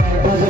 Thank okay. you.